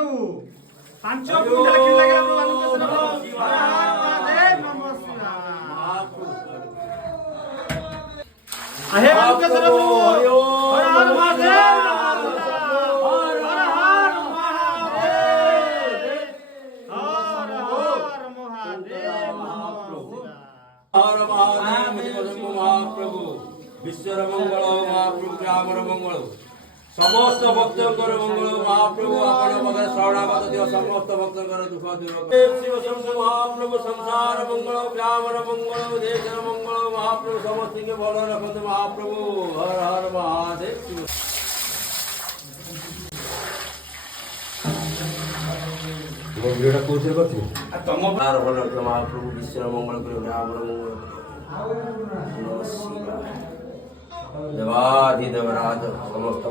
प्रभु पांच कुंडल किन लागला प्रभु अनुग्रह प्रभु हर हर महादेव नमः शिवाय आहे अनुग्रह प्रभु हर हर महादेव हर हर महादेव हर हर महादेव हर महादेव महाप्रभु विश्वर मंगल महाप्रभु ग्रामर मंगल समस्त भक्तंकर मंगल महाप्रभु आपण मगर शरणागत दिव समस्त भक्तंकर दुख दूर शिव शंकर महाप्रभु संसार मंगल ग्रामर मंगल देशर मंगल महाप्रभु समस्त के भल रखत महाप्रभु हर हर महादेव शिव वीडियोटा कोथे करथि तम बार भल रखत महाप्रभु विश्वर मंगल करे ग्रामर मंगल नमः शिवाय देवाधिदेवराज समस्त